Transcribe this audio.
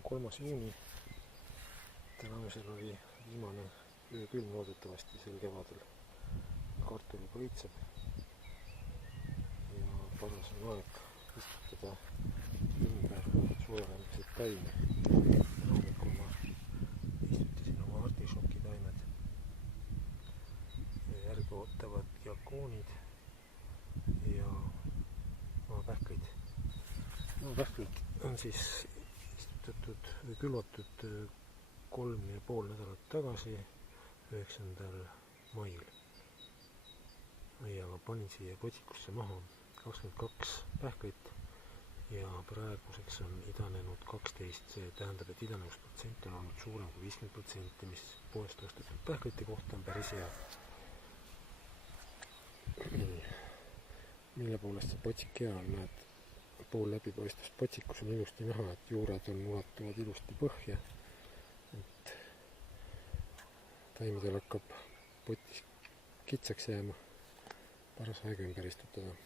on 3. juuni. Täna öösel oli viimane öökülm loodetavasti sel kevadel. Kartul juba õitseb ja paras on aeg istutada ümber suurenemised taimi. Hommikul ma istutasin oma artišokitaimed. Järgi ootavad diakoonid ja pähklid. Pähklid on siis istutatud või külvatud 3,5 nädalat tagasi, 9. mail. Ja panin siia potsikusse maha 22 pähklit ja praeguseks on idanenud 12. See tähendab, et idanevusprotsent on olnud suurem kui 50%, mis poest ostetud pähklite kohta on päris hea. Mille poolest see potsik hea on, näed, pool läbipaistvast potsikus on ilusti näha, et juured ulatuvad ilusti põhja. Et taimidel hakkab potis kitsaks jääma, paras aeg ümber istutada.